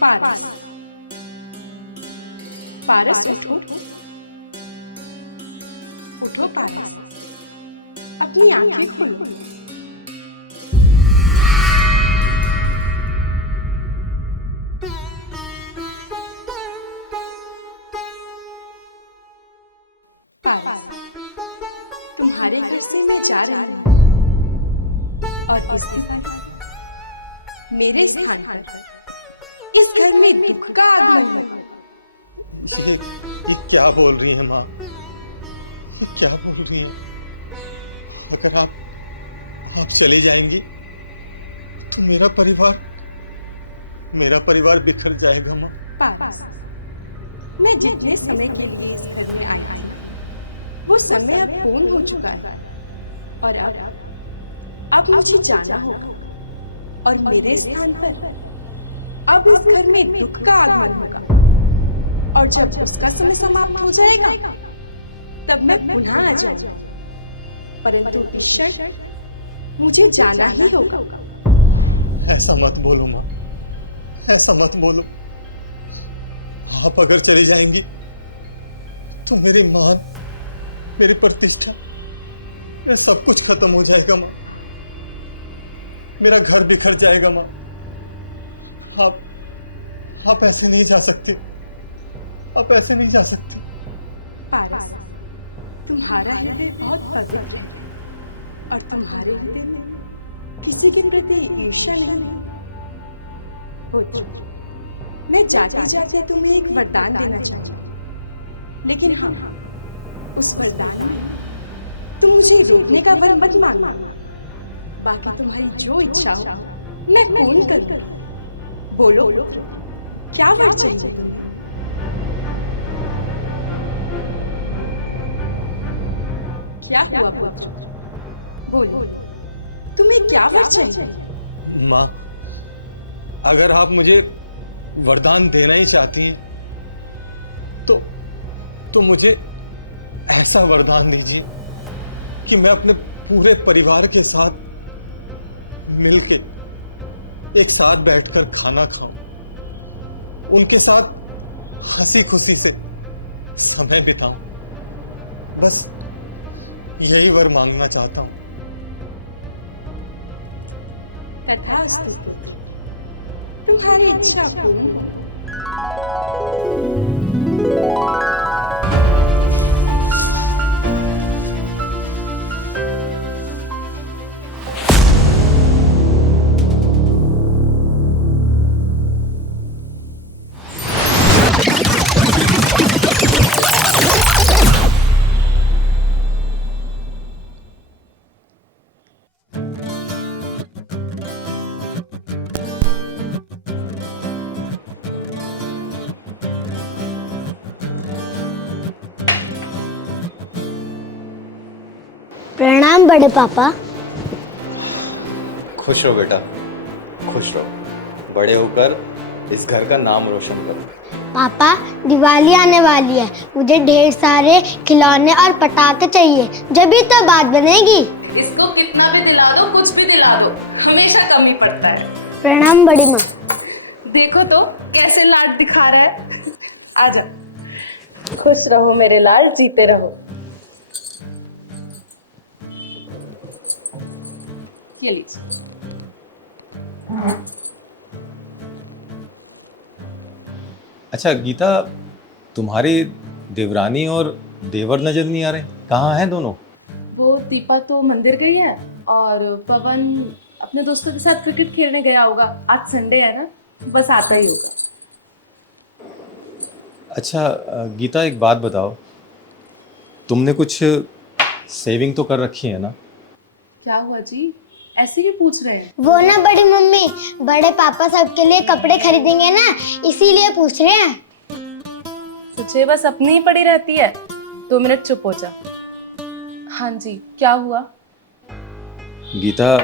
पारस, पारस उठो, उठो पारस, अपनी आंखें खोलो। पारस, तुम्हारे घर से मैं जा रही हूँ और इस दिवाली मेरे स्थान पर इस घर में दुख का आगमन होगा। ये क्या बोल रही हैं माँ? ये क्या बोल रही हैं? अगर आप चली जाएंगी तो मेरा परिवार बिखर जाएगा माँ। पारस, मैं जितने समय के लिए इस घर में आई थी वो समय अब पूर्ण हो चुका है और अब मुझे जाना होगा और मेरे स्थान पर अब इस घर में दुख का आगमन होगा और जब उसका समय समाप्त हो जाएगा तब मैं पुनः आ जाऊंगी, परंतु इस क्षण मुझे जाना ही होगा। ऐसा मत बोलो माँ, ऐसा मत बोलो। आप अगर चली जाएंगी तो मेरी मान, मेरी प्रतिष्ठा, मेरा सब कुछ खत्म हो जाएगा माँ। मेरा घर बिखर जाएगा माँ। आप ऐसे नहीं जा सकती, आप ऐसे नहीं जा सकती। पारस, तुम्हारा हृदय बहुत पवित्र है और तुम्हारे हृदय में किसी के प्रति ईर्ष्या नहीं है। पुत्र, मैं जाते जाते तुम्हें एक वरदान देना चाहूंगी, लेकिन हाँ, उस वरदान में तुम मुझे रोकने का वर मत मांगना। बाकी तुम्हारी जो इच्छा हो मैं पूर्ण करूंगी। बोलो पुत्र, क्या वर चाहिए तुम्हें? क्या हुआ पुत्र? बोलो, तुम्हें क्या वर चाहिए? माँ, अगर आप मुझे वरदान देना ही चाहती हैं तो मुझे ऐसा वरदान दीजिए कि मैं अपने पूरे परिवार के साथ मिलके एक साथ बैठकर खाना खाऊं, उनके साथ हंसी खुशी से समय बिताऊं। बस यही वर मांगना चाहता हूं। तथास्तु पुत्र, तुम्हारी इच्छा पूर्ण हो। प्रणाम बड़े पापा। खुश रहो बेटा, खुश रहो। बड़े होकर इस घर का नाम रोशन करो। पापा, दिवाली आने वाली है, मुझे ढेर सारे खिलौने और पटाखे चाहिए, जभी तो बात बनेगी। इसको कितना भी दिला दो, कुछ भी दिला दो, हमेशा कम ही पड़ता है। प्रणाम बड़ी माँ। देखो तो कैसे लाड दिखा रहा है। आजा, खुश रहो मेरे लाल, जीते रहो। ये लीजिए। अच्छा गीता, तुम्हारी देवरानी और देवर नजर नहीं आ रहे, कहाँ हैं दोनों? वो दीपा तो मंदिर गई है और पवन अपने दोस्तों के साथ क्रिकेट खेलने गया होगा। आज संडे है ना, बस आता ही होगा। अच्छा गीता, एक बात बताओ, तुमने कुछ सेविंग तो कर रखी है ना? क्या हुआ जी, ऐसे क्यों पूछ रहे हैं? वो ना बड़ी मम्मी, बड़े पापा सबके लिए कपड़े खरीदेंगे ना, इसीलिए पूछ रहे हैं। तुझे बस अपनी ही पड़ी रहती है। 2 मिनट चुप हो जा। हाँ जी, क्या हुआ? गीता,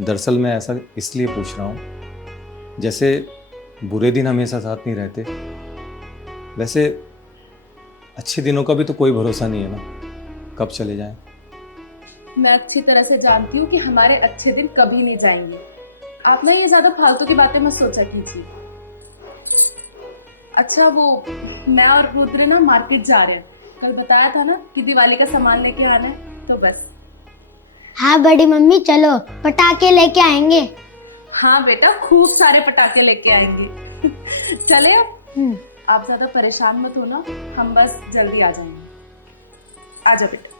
दरअसल मैं ऐसा इसलिए पूछ रहा हूँ, जैसे बुरे दिन हमेशा साथ नहीं रहते, वैसे अच्छे दिनों का भी तो कोई भरोसा नहीं है ना, कब चले जाएं। मैं अच्छी तरह से जानती हूँ कि हमारे अच्छे दिन कभी नहीं जाएंगे। आप ना ये ज्यादा फालतू की बातें मत सोचा कीजिए। अच्छा वो मैं और रुद्र ना मार्केट जा रहे हैं। कल बताया था ना कि दिवाली का सामान लेके आना है, तो बस। हाँ बड़ी मम्मी चलो, पटाखे लेके आएंगे। हाँ बेटा, खूब सारे पटाखे लेके आएंगे। चले अब। आप ज्यादा परेशान मत होना, हम बस जल्दी आ जाएंगे। आजा बेटा।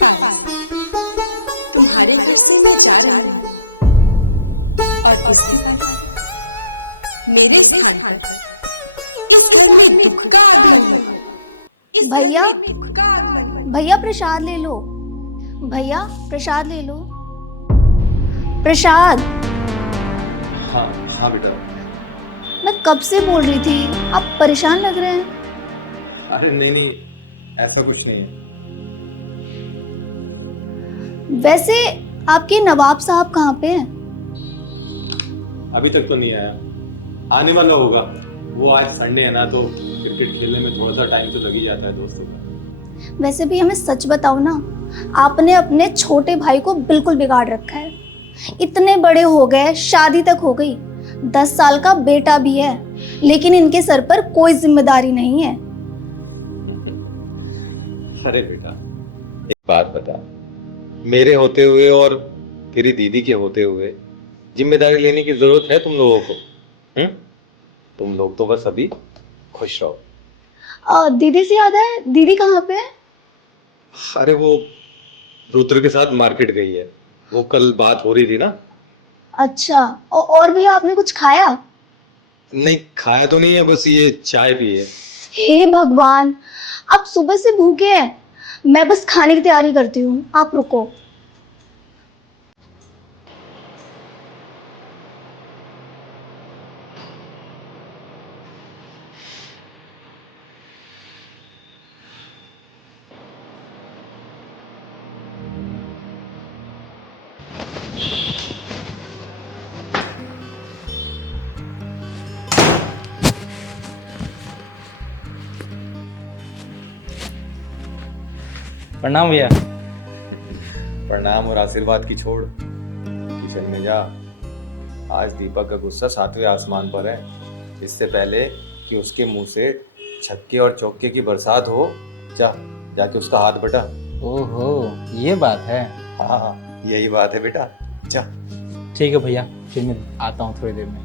पारस, तुम्हारे घर से मैं जा रही हूँ और इस दिवाली मेरे स्थान पर इस घर में दुख का आगमन होगा। इस घर में दुख का आगमन होगा। भैया प्रसाद ले लो, भैया प्रसाद ले लो। प्रसाद। हाँ हाँ बेटा। मैं कब से बोल रही थी, आप परेशान लग रहे हैं। अरे नहीं नहीं, ऐसा कुछ नहीं है। वैसे आपके नवाब साहब कहाँ पे हैं? अभी तक तो नहीं आया, आने वाला होगा। वो आज संडे है ना, तो क्रिकेट खेलने में थोड़ा सा टाइम तो लग ही जाता है दोस्तों का। वैसे भी हमें सच बताओ ना, आपने अपने छोटे भाई को बिल्कुल बिगाड़ रखा है। इतने बड़े हो गए, शादी तक हो गई, 10 साल का बेटा भी है, लेकिन इनके सर पर कोई जिम्मेदारी नहीं है। अरे बेटा, एक बात बता, मेरे होते हुए और तेरी दीदी के होते हुए जिम्मेदारी लेने की जरूरत है तुम लोगों को? तुम लोग तो बस अभी खुश रहो। दीदी से याद है, दीदी कहाँ पे है? अरे वो रुद्र के साथ मार्केट गई है, वो कल बात हो रही थी ना। अच्छा, और भैया आपने कुछ खाया? नहीं खाया तो नहीं है, बस ये चाय पी है। हे भगवान, आप सुबह से भूखे हैं। मैं बस खाने की तैयारी करती हूँ, आप रुको। प्रणाम भैया। प्रणाम और आशीर्वाद की छोड़, किचन में जा। आज दीपक का गुस्सा 7वें आसमान पर है। इससे पहले कि उसके मुंह से छक्के और चौके की बरसात हो, जाके उसका हाथ बटा। ओहो, ये बात है। हाँ यही बात है बेटा, जा। ठीक है भैया, फिर मैं आता हूँ थोड़ी देर में।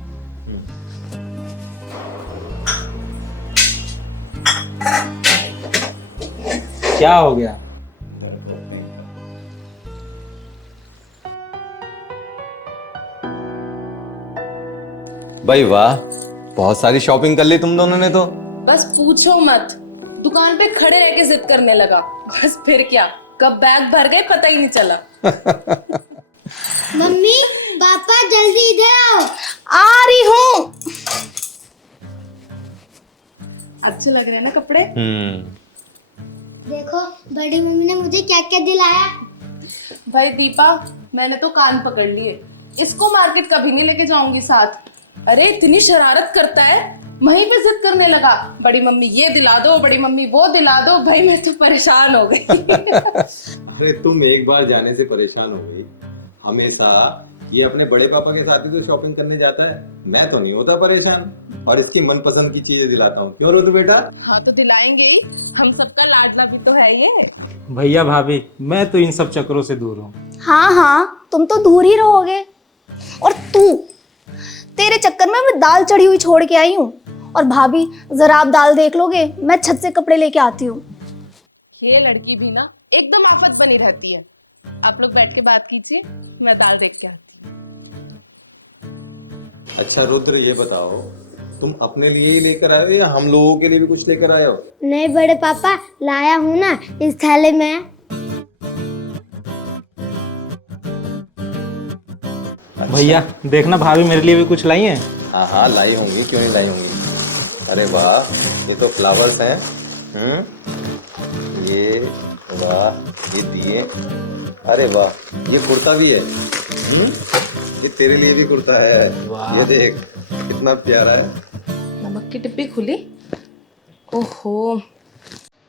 क्या हो गया? डरपोक कहीं का। भाई वाह, बहुत सारी शॉपिंग कर ली तुम दोनों ने तो। बस पूछो मत, दुकान पे खड़े रह के जिद करने लगा। बस फिर क्या, कब बैग भर गए पता ही नहीं चला। मम्मी पापा जल्दी इधर आओ। आ रही हूँ। अच्छे लग रहे हैं ना कपड़े? देखो बड़ी मम्मी ने मुझे क्या क्या दिलाया। भाई दीपा, मैंने तो कान पकड़ लिए, इसको मार्केट कभी नहीं लेके जाऊंगी साथ। अरे इतनी शरारत करता है, वहीं पे जिद करने लगा, बड़ी मम्मी ये दिला दो, बड़ी मम्मी वो दिला दो। भाई मैं तो परेशान हो गई। अरे तुम एक बार जाने से परेशान हो गई, हमेशा ये अपने बड़े पापा के साथ ही तो शॉपिंग करने जाता है। मैं तो नहीं होता परेशान, और इसकी मनपसंद की चीजें दिलाता हूँ। क्यों रुद्र बेटा? हाँ तो दिलाएंगे ही, हम सबका लाडला भी तो है ये। भैया भाभी, मैं तो इन सब चक्करों से दूर हूँ। हाँ हाँ, तुम तो दूर ही रहोगे। और तू, तेरे चक्कर में मैं दाल चढ़ी हुई छोड़ के आई हूँ। और भाभी जरा आप दाल देख लोगे, मैं छत से कपड़े लेके आती हूँ। ये लड़की भी ना एकदम आफत बनी रहती है। आप लोग बैठ के बात कीजिए, मैं दाल देख के आती हूँ। अच्छा रुद्र, ये बताओ, तुम अपने लिए ही लेकर आए हो या हम लोगों के लिए भी कुछ लेकर आए हो? नहीं बड़े पापा, लाया हूँ ना इस थैले में। अच्छा। भैया देखना, भाभी मेरे लिए भी कुछ लाई हैं। हाँ हाँ लाई होंगी, क्यों नहीं लाई होंगी। अरे वाह, ये तो फ्लावर्स हैं। ये वाह, ये दिए। अरे वाह, ये कुर्ता भी है। ये तेरे लिए भी कुर्ता है, ये देख कितना प्यारा है। नमक की डिब्बी खुली। ओहो,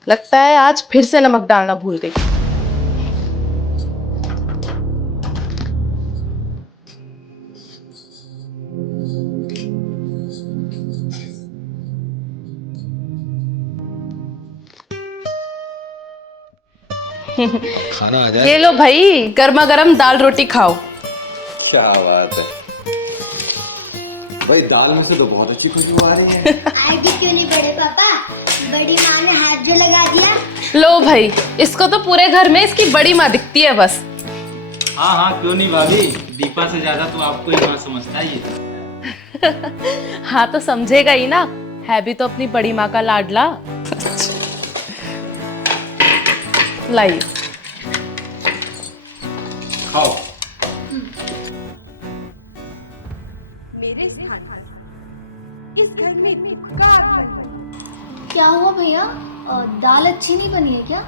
लगता है आज फिर से नमक डालना भूल गई। अब खाना आ जाए। ये लो भाई, गर्मा गर्म दाल रोटी खाओ। क्या बात है भाई, दाल में से तो बहुत अच्छी खुशबू आ रही है। आएगी क्यों नहीं बड़े पापा, बड़ी माँ ने हाथ जो लगा दिया। लो भाई, इसको तो पूरे घर में इसकी बड़ी माँ दिखती है बस। हाँ हाँ, क्यों नहीं भाभी, दीपा से ज्यादा तो आपको ही माँ समझता है ये। हाँ तो समझेगा ही ना, है भी तो अपनी बड़ी माँ का लाडला। लाई खाओ। मेरे स्थान पर इस घर में दुख का आगमन हुआ। क्या हुआ भैया, दाल अच्छी नहीं बनी है क्या?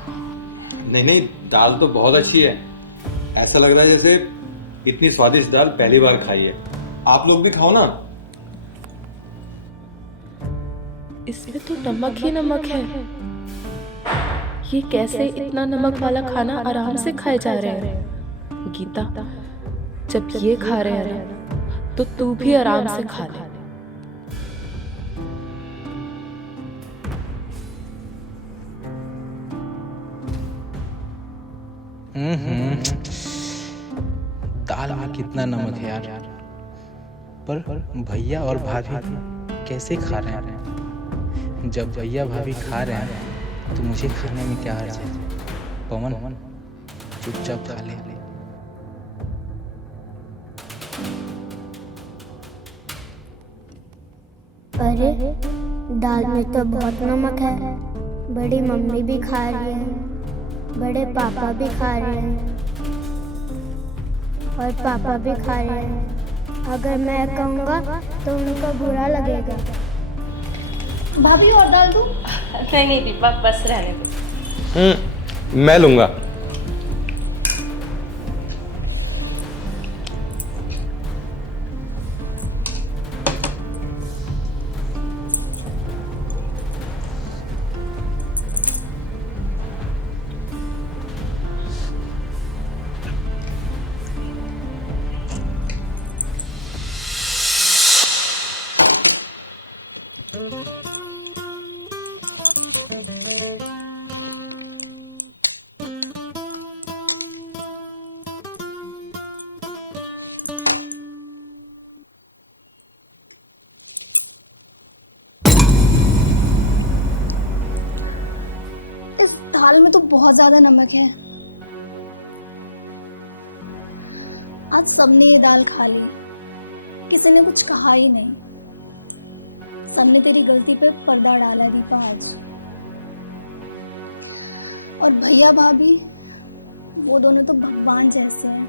नहीं नहीं, दाल तो बहुत अच्छी है। ऐसा लग रहा है जैसे इतनी स्वादिष्ट दाल पहली बार खाई है। आप लोग भी खाओ ना। इसमें तो नमक ही नमक है। ये कैसे इतना नमक वाला खाना आराम से खाए जा रहे हैं? गीता, जब ये खा रहे हैं ना, तो तू भी आराम से खा ले। दाल में कितना नमक है यार, पर भैया और भाभी कैसे खा रहे हैं? जब भैया भाभी खा रहे हैं तो मुझे खाने में क्या हर्ज है? पवन, चुपचाप खा ले। अरे दाल में तो बहुत नमक है, बड़ी मम्मी भी खा रही है, बड़े पापा भी खा रहे हैं और पापा भी खा रहे हैं। अगर मैं कहूँगा तो उनको बुरा लगेगा। भाभी और दाल दूं? नहीं नहीं दीपा, बस रहने दो। मैं लूंगा। इस दाल में तो बहुत ज्यादा नमक है। आज सबने ये दाल खा ली, किसी ने कुछ कहा ही नहीं। सबने तेरी गलती पे पर्दा डाला है दीपा आज। और भैया भाभी, वो दोनों तो भगवान जैसे हैं।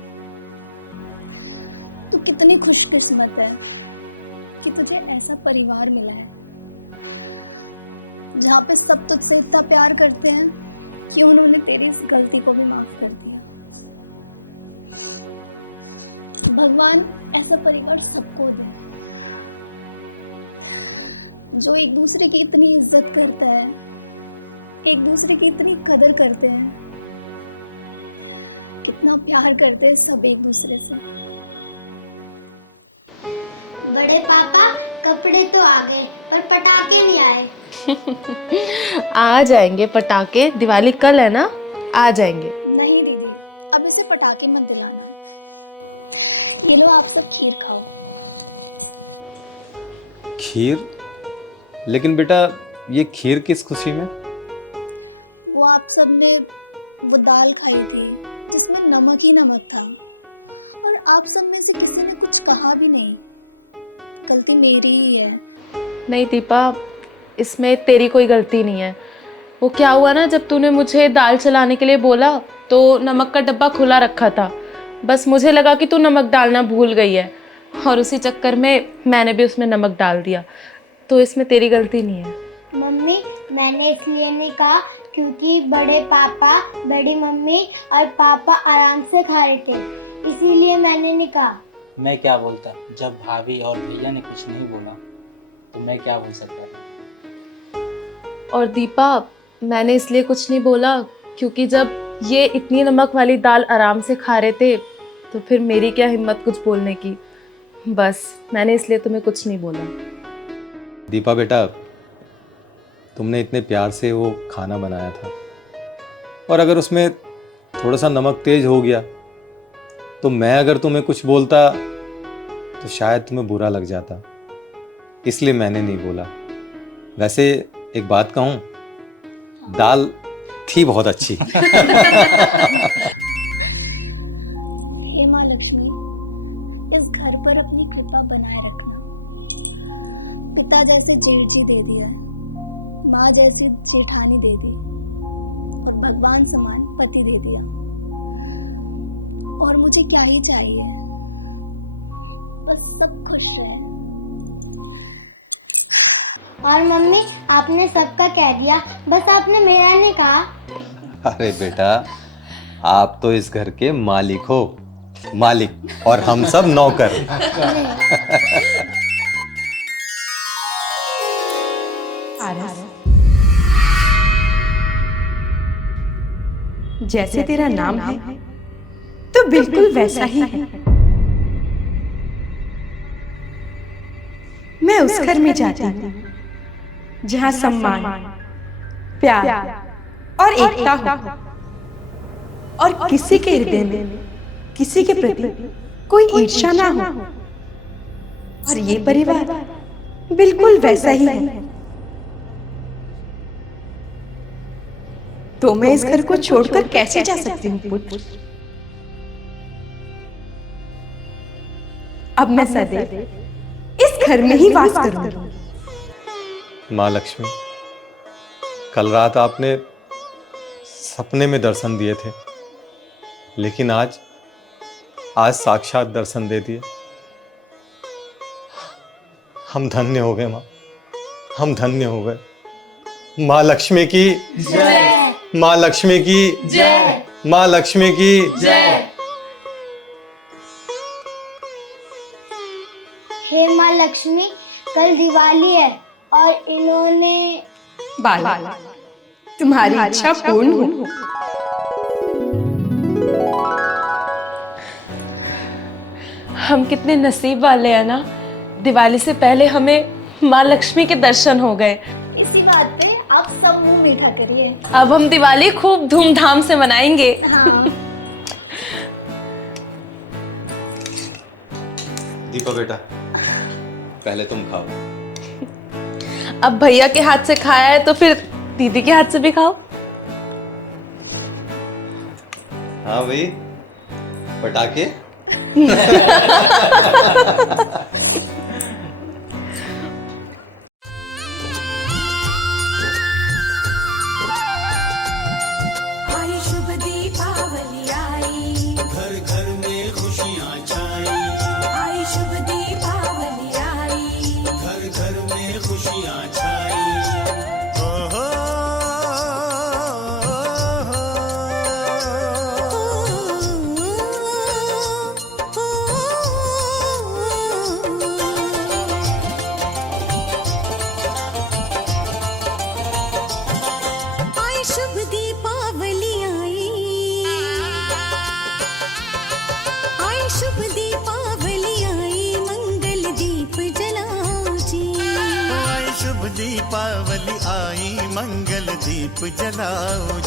तू कितनी खुशकिस्मत है कि तुझे ऐसा परिवार मिला है जहाँ पे सब तुझसे इतना प्यार करते हैं कि उन्होंने तेरी इस गलती को भी माफ कर दिया। भगवान ऐसा परिवार सबको दे जो एक दूसरे की इतनी इज्जत करता है, एक दूसरे की इतनी कदर करते हैं, कितना प्यार करते हैं सब एक दूसरे से। बड़े पापा, कपड़े तो आ गए पर पटाखे नहीं आए। आ जाएंगे पटाखे, दिवाली कल है ना, आ जाएंगे। नहीं दीदी, अब इसे पटाखे मत दिलाना। ये लो, आप सब खीर खाओ। खीर? लेकिन बेटा, ये खीर किस खुशी में? वो आप सब ने वो दाल खाई थी जिसमें नमक ही नमक था, और आप सब में से किसी ने कुछ कहा भी नहीं। गलती मेरी ही है। नहीं दीपा, इसमें तेरी कोई गलती नहीं है। वो क्या हुआ ना, जब तूने मुझे दाल चलाने के लिए बोला तो नमक का डब्बा खुला रखा था। बस मुझे लगा कि तू नमक डालना भूल गई है, और उसी चक्कर में मैंने भी उसमें नमक डाल दिया। तो इसमें तेरी गलती नहीं है। मम्मी, मैंने इसलिए नहीं कहा क्योंकि बड़े पापा, बड़ी मम्मी और पापा आराम से खा रहे थे, इसीलिए मैंने नहीं कहा। मैं क्या बोलता, जब भाभी और भैया ने कुछ नहीं बोला तो मैं क्या बोल सकता था। और दीपा, मैंने इसलिए कुछ नहीं बोला क्योंकि जब ये इतनी नमक वाली दाल आराम से खा रहे थे तो फिर मेरी क्या हिम्मत कुछ बोलने की। बस मैंने इसलिए तुम्हें कुछ नहीं बोला। दीपा बेटा, तुमने इतने प्यार से वो खाना बनाया था और अगर उसमें थोड़ा सा नमक तेज हो गया तो मैं अगर तुम्हें कुछ बोलता तो शायद तुम्हें बुरा लग जाता, इसलिए मैंने नहीं बोला। वैसे एक बात कहूं, दाल थी बहुत अच्छी। हे माँ लक्ष्मी, इस घर पर अपनी कृपा बनाए रखना। पिता जैसे जेठ जी दे दिया है, माँ जैसी जेठानी दे दी और भगवान समान पति दे दिया। और मुझे क्या ही चाहिए, बस सब खुश रहे। और मम्मी, आपने सबका कह दिया, बस आपने मेरा नहीं कहा। अरे बेटा, आप तो इस घर के मालिक हो, मालिक, और हम सब नौकर। जैसे तेरा नाम है तो बिल्कुल वैसा ही है। मैं उस घर में जाती हूँ जहाँ सम्मान, प्यार और एकता हो और किसी के हृदय में किसी के प्रति कोई ईर्ष्या ना हो। और ये परिवार बिल्कुल वैसा ही है। तो मैं इस घर को छोड़कर कैसे जा सकती हूँ पुत्र? अब मैं सदैव इस घर में ही वास करूंगी। माँ लक्ष्मी, कल रात आपने सपने में दर्शन दिए थे, लेकिन आज साक्षात दर्शन दे दिए। हम धन्य हो गए माँ, हम धन्य हो गए। माँ लक्ष्मी की जय। माँ लक्ष्मी की जय। माँ लक्ष्मी की जय। हे माँ लक्ष्मी, कल दिवाली है और इन्होंने बाला, तुम्हारी इच्छा पूर्ण हो। हम कितने नसीब वाले हैं ना, दिवाली से पहले हमें माँ लक्ष्मी के दर्शन हो गए। इसी बात पे आप सब मुंह मीठा करिए। अब हम दिवाली खूब धूमधाम से मनाएंगे। हाँ। दीपा बेटा, पहले तुम खाओ। अब भैया के हाथ से खाया है तो फिर दीदी के हाथ से भी खाओ। हाँ भाई, पटाखे। आई शुभ दीपावली आई, घर घर में खुशियाँ छाई। आई शुभ दीपावली आई, घर घर में खुशियाँ छाई। आई शुभ दीपावली आई, आई शुभ दीपावली आई, मंगल दीप जलाओ जी। शुभ दीपावली आई, मंगल दीप जलाओ